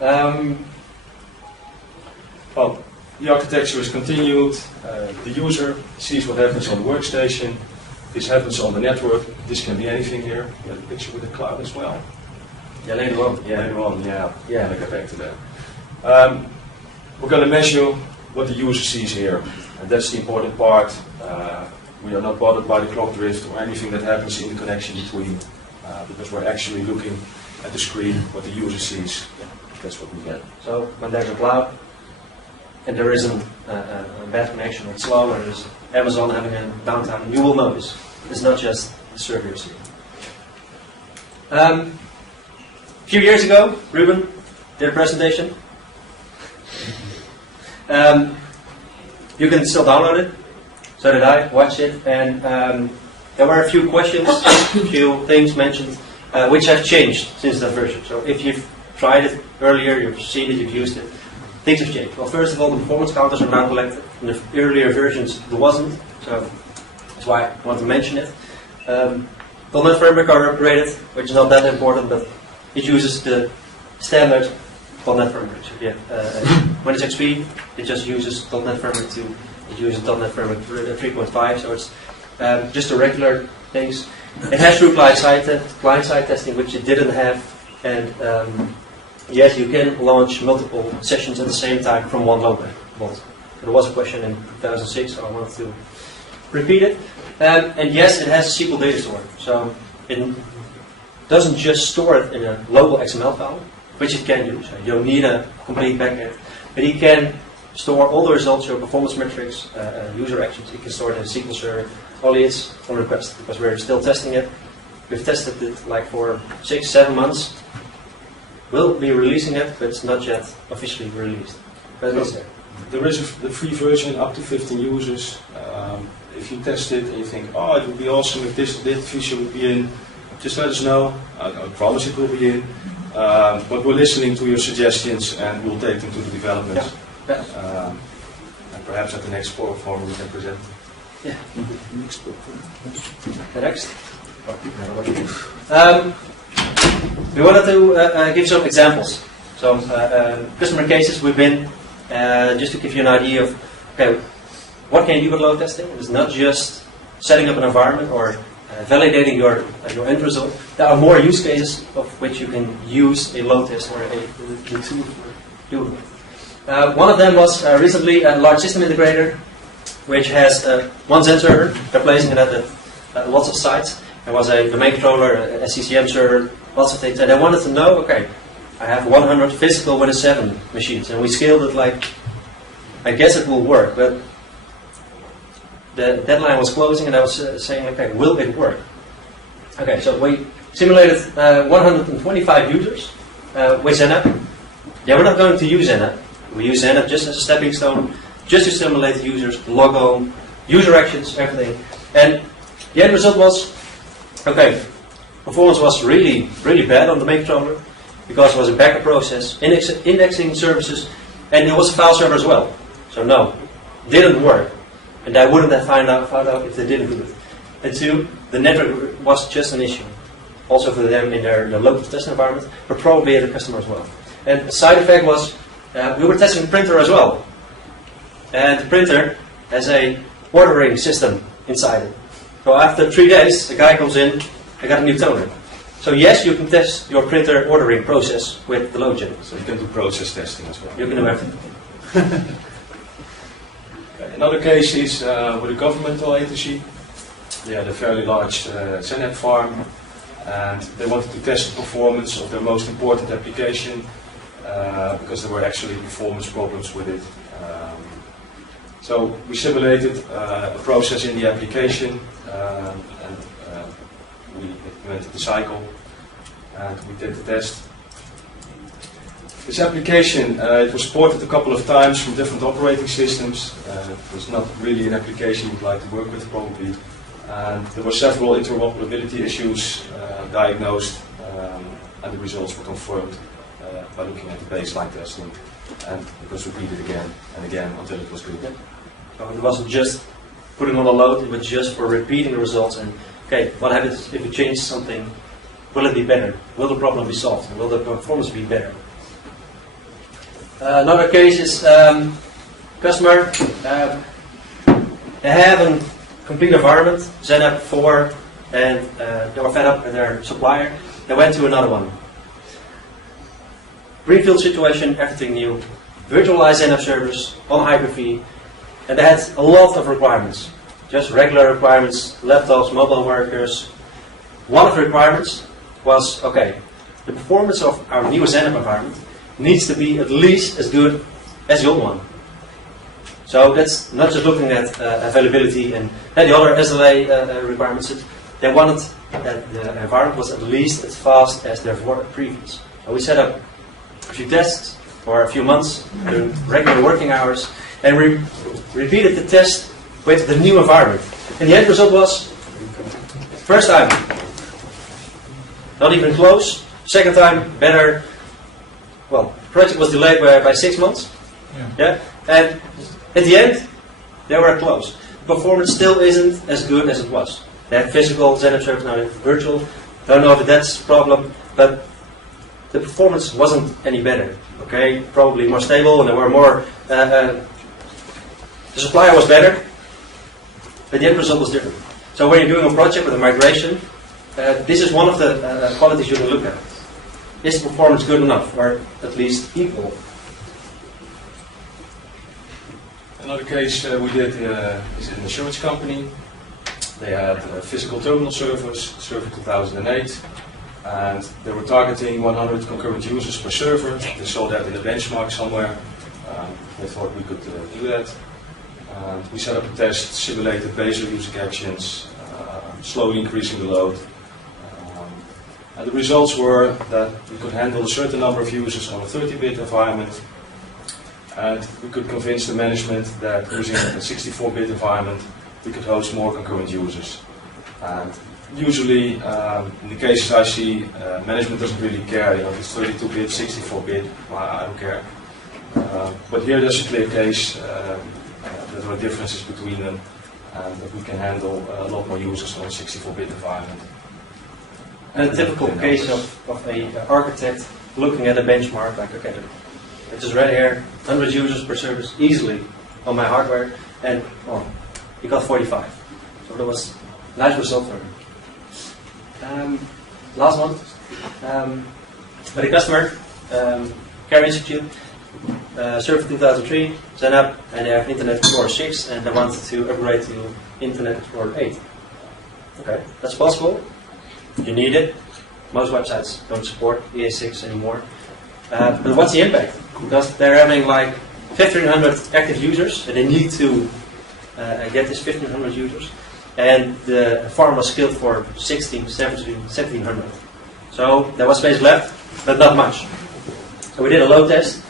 Well, the architecture is continued. The user sees what happens on the workstation. This happens on the network. This can be anything here. We have a picture with the cloud as well. Yeah, later on. Yeah, later on. Yeah. I'll get back to that. We're going to measure what the user sees here, and that's the important part. We are not bothered by the clock drift or anything that happens in the connection between, because we're actually looking at the screen what the user sees. That's what we get. So when there's a cloud and there isn't a bad connection or it's slow or there's Amazon having a downtime, you will notice. It's not just the server you see. A few years ago, Ruben did a presentation. You can still download it. So did I. Watch it. And there were a few questions, a few things mentioned, which have changed since that version. So if you've tried it earlier, you've seen it, you've used it, things have changed. Well, first of all, the performance counters are now collected. In the earlier versions, there wasn't. So that's why I want to mention it. .NET Framework are upgraded, which is not that important, but it uses the standard .NET Framework. So yeah, when it's XP, it just uses .NET Framework 2. It uses .NET Framework 3.5, so it's just the regular things. It has true client-side testing, which it didn't have, and yes, you can launch multiple sessions at the same time from one load balance. There was a question in 2006, so I wanted to repeat it. And yes, it has a SQL data store, so it doesn't just store it in a local XML file, which it can do. So you don't need a complete backend, but it can store all the results, your performance metrics, user actions. You can store it in a SQL server. Only it's on request because we're still testing it. We've tested it like for 6-7 months. We'll be releasing it, but it's not yet officially released. But it's there. There is the free version up to 15 users. If you test it and you think, oh, it would be awesome if this feature would be in, just let us know. I promise it will be in. But we're listening to your suggestions and we'll take them to the development. Yeah. And perhaps at the next forum we can present. Yeah. The next. We wanted to give some examples. So customer cases we've been, just to give you an idea of, okay, what can you do with load testing? It's not just setting up an environment or validating your end result. There are more use cases of which you can use a load test or a tool for doing it. One of them was recently a large system integrator, which has one Zen server. They're placing it at lots of sites. There was a domain controller, a SCCM server, lots of things. And they wanted to know, okay, I have 100 physical Windows 7 machines, and we scaled it like, I guess it will work, but the deadline was closing, and I was saying, okay, will it work? Okay, so we simulated 125 users with ZenApp. Yeah, we're not going to use ZenApp. We use ZenApp just as a stepping stone, just to simulate the users, log on, user actions, everything. And the end result was, okay, performance was really, really bad on the main controller because it was a backup process, indexing services, and it was a file server as well. So no, didn't work. And I wouldn't have found out if they didn't do it. And two, the network was just an issue. Also for them in their local test environment, but probably at the customer as well. And the side effect was, we were testing the printer as well. And the printer has a ordering system inside it. So after 3 days, the guy comes in, I got a new toner. So yes, you can test your printer ordering process with the load gen. So you can do process testing as well. You can do everything. Another case is with a governmental agency. They had a fairly large ZenApp farm, and they wanted to test the performance of their most important application because there were actually performance problems with it. So we simulated a process in the application, and we implemented the cycle, and we did the test. This application, it was ported a couple of times from different operating systems. It was not really an application we'd like to work with probably. And there were several interoperability issues diagnosed, and the results were confirmed by looking at the baseline testing. And it was repeated again and again until it was good. Yeah. So it wasn't just putting on a load, it was just for repeating the results. And okay, what happens if you change something? Will it be better? Will the problem be solved? Will the performance be better? Another case is customer. They have a complete environment, Zenap 4, and they were fed up with their supplier. They went to another one. Greenfield situation, everything new. Virtualized Zenap servers on Hyper-V, and they had a lot of requirements. Just regular requirements, laptops, mobile workers. One of the requirements was, okay, the performance of our new Zenap environment needs to be at least as good as the old one. So that's not just looking at availability and the other SLA requirements. They wanted that the environment was at least as fast as their previous. So we set up a few tests for a few months during regular working hours, and we repeated the test with the new environment. And the end result was, first time, not even close. Second time, better. Well, the project was delayed by 6 months. Yeah. And at the end, they were close. Performance still isn't as good as it was. They have physical Zenap servers, now virtual. Don't know if that's a problem, but the performance wasn't any better. Okay, probably more stable, and there were more. The supplier was better, but the end result was different. So when you're doing a project with a migration, this is one of the qualities you can look at. Is the performance good enough, or at least equal? Another case we did is an insurance company. They had physical terminal servers, server 2008, and they were targeting 100 concurrent users per server. They saw that in the benchmark somewhere. They thought we could do that. And we set up a test, simulated Bezier using actions, slowly increasing the load. And the results were that we could handle a certain number of users on a 30-bit environment, and we could convince the management that using a 64-bit environment, we could host more concurrent users. And usually, in the cases I see, management doesn't really care. You know, if it's 32-bit, 64-bit, I don't care. But here there's a clear case that there are differences between them, and that we can handle a lot more users on a 64-bit environment. And a typical case of an architect looking at a benchmark, like, okay, I just read here, 100 users per service easily on my hardware, and well, he got 45. So that was a nice result for him. Last one, with a customer, Care Institute, Server 2003, Zenap, and they have Internet Explorer 6, and they wanted to upgrade to Internet Explorer 8. Okay, that's possible. You need it. Most websites don't support EA6 anymore. But what's the impact? Because they're having like 1,500 active users, and they need to get this 1,500 users. And the farm was skilled for 1,700. So there was space left, but not much. So we did a load test,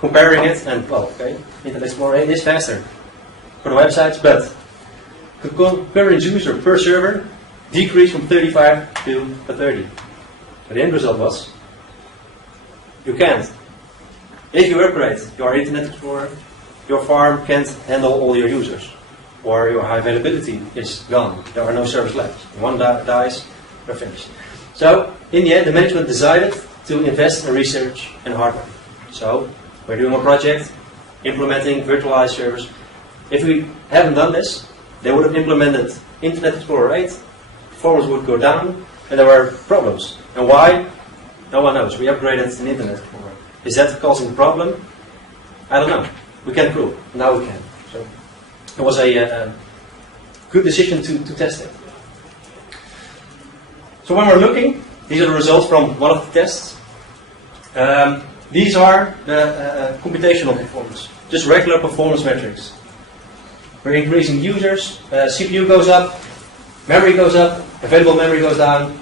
comparing it, and well, okay, Internet Explorer 8 is faster for the websites, but the concurrent user per server decreased from 35 to 30. So the end result was, you can't. If you upgrade your Internet Explorer, your farm can't handle all your users, or your high availability is gone. There are no servers left. One dies, we're finished. So in the end, the management decided to invest in research and hardware. So we're doing a project, implementing virtualized servers. If we haven't done this, they would have implemented Internet Explorer 8, performance would go down, and there were problems. And why? No one knows. We upgraded an Internet Explorer. Is that causing a problem? I don't know. We can't prove. Now we can. So it was a good decision to test it. So when we're looking, these are the results from one of the tests. These are the computational performance, just regular performance metrics. We're increasing users, CPU goes up, memory goes up, available memory goes down,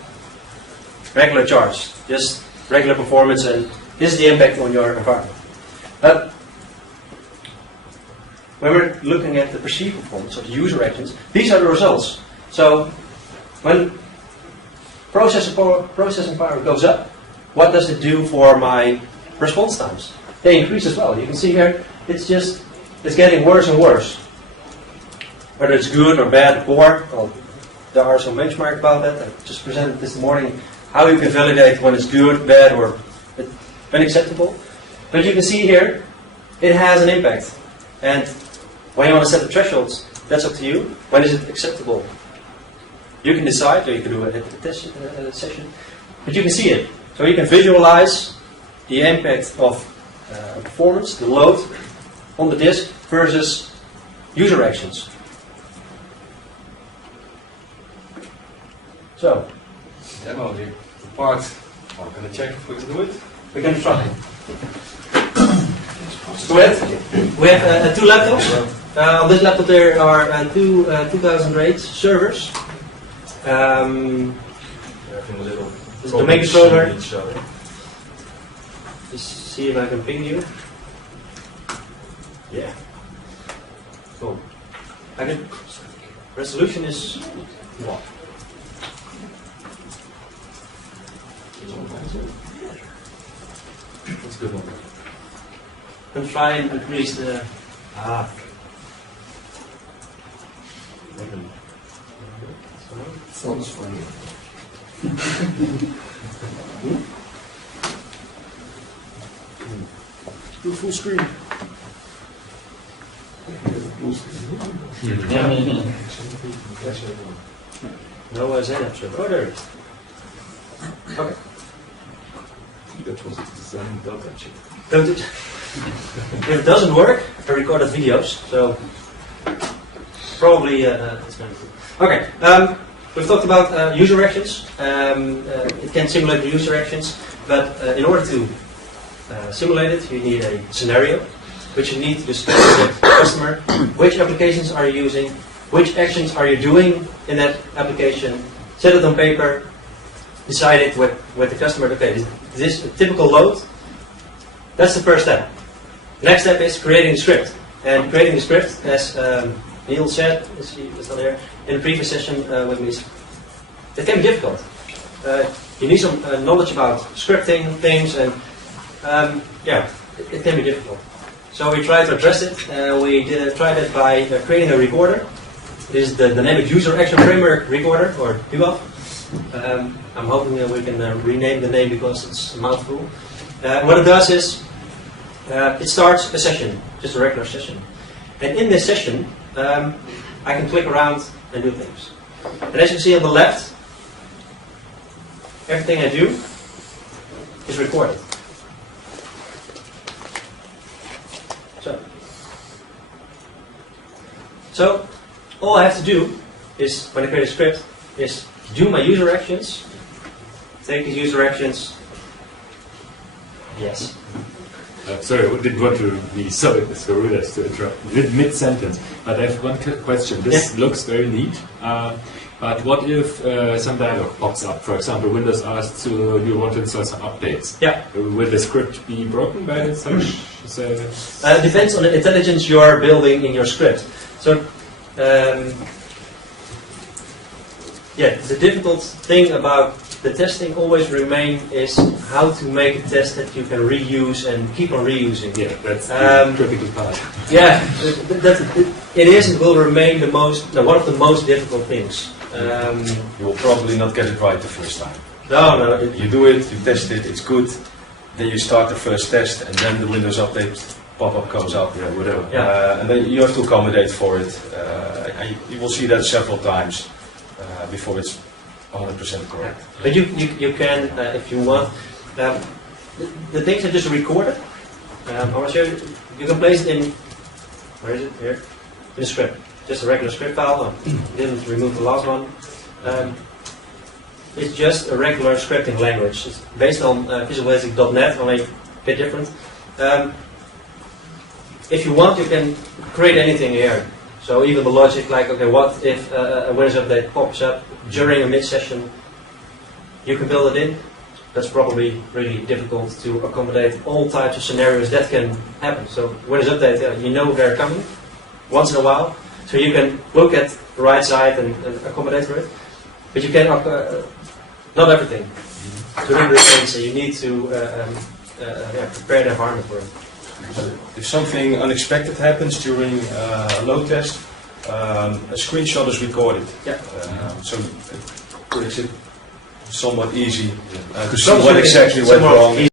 regular charge, just regular performance, and this is the impact on your environment. But when we're looking at the perceived performance of the user actions, these are the results. So when processing power goes up, what does it do for my response times? They increase as well. You can see here, it's getting worse and worse. Whether it's good or bad, poor, well, there are some benchmarks about that. I just presented this morning how you can validate when it's good, bad, or unacceptable. But you can see here, it has an impact. And when you want to set the thresholds, that's up to you. When is it acceptable? You can decide, or you can do a test session. But you can see it. So you can visualize the impact of performance, the load on the disk versus user actions. So, Demo the part. I'm going to check if we can do it. we're going to try. So we have two laptops. On this laptop there are two 2008 servers. Having a little This is the domain controller. each other. Just see if I can ping you. Yeah. Cool. I can. Resolution is what? That's a good one. I'm trying to increase the. Sounds funny. Do full screen. No Zenab server. Oh, there it is. Okay. That was a design data check. Don't it? If it doesn't work, I recorded videos, so probably it's going to. Okay. We've talked about user actions. It can simulate the user actions, but in order to simulate it, you need a scenario, which you need to discuss with the customer. Which applications are you using? Which actions are you doing in that application? Set it on paper. Decide it with the customer. Okay, is this a typical load? That's the first step. Next step is creating a script. And creating a script, as Neil said, is not here, in the previous session with me, it can be difficult. You need some knowledge about scripting things, and yeah, it can be difficult. So we tried to address it. We tried it by creating a recorder. This is the Dynamic User Action Framework Recorder, or DUAF. I'm hoping that we can rename the name because it's a mouthful. What it does is, it starts a session, just a regular session. And in this session, I can click around and do things. And as you see on the left, everything I do is recorded. So all I have to do is, when I create a script, is do my user actions, take these user actions, yes. Sorry, I didn't want to be so rude as to interrupt mid-sentence, but I have one question. This looks very neat, but what if some dialog pops up? For example, Windows asks you want to install some updates. Yeah. Will the script be broken by such? Depends on the intelligence you are building in your script. So, yeah, the difficult thing about the testing always remain is how to make a test that you can reuse and keep on reusing. Yeah, that's the critical part. Yeah, it is and will remain the one of the most difficult things. You will probably not get it right the first time. No. You do it, you test it, it's good. Then you start the first test, and then the Windows Update pop-up comes up, whatever. Yeah. And then you have to accommodate for it. And you will see that several times before it's 100% correct. But you can, if you want, the things I just recorded, I want to show you, you can place it in, where is it? Here. In a script. Just a regular script file. Didn't remove the last one. It's just a regular scripting language. It's based on VisualBasic.net, only a bit different. If you want, you can create anything here. So even the logic, like, okay, what if a Windows Update pops up during a mid-session? You can build it in. That's probably really difficult to accommodate all types of scenarios that can happen. So Windows Update, you know they're coming once in a while. So you can look at the right side and accommodate for it. But you can not everything. To do these things, so you need to prepare the environment for it. If something unexpected happens during a load test, a screenshot is recorded. Yeah. So it makes it somewhat easy to see what exactly went wrong.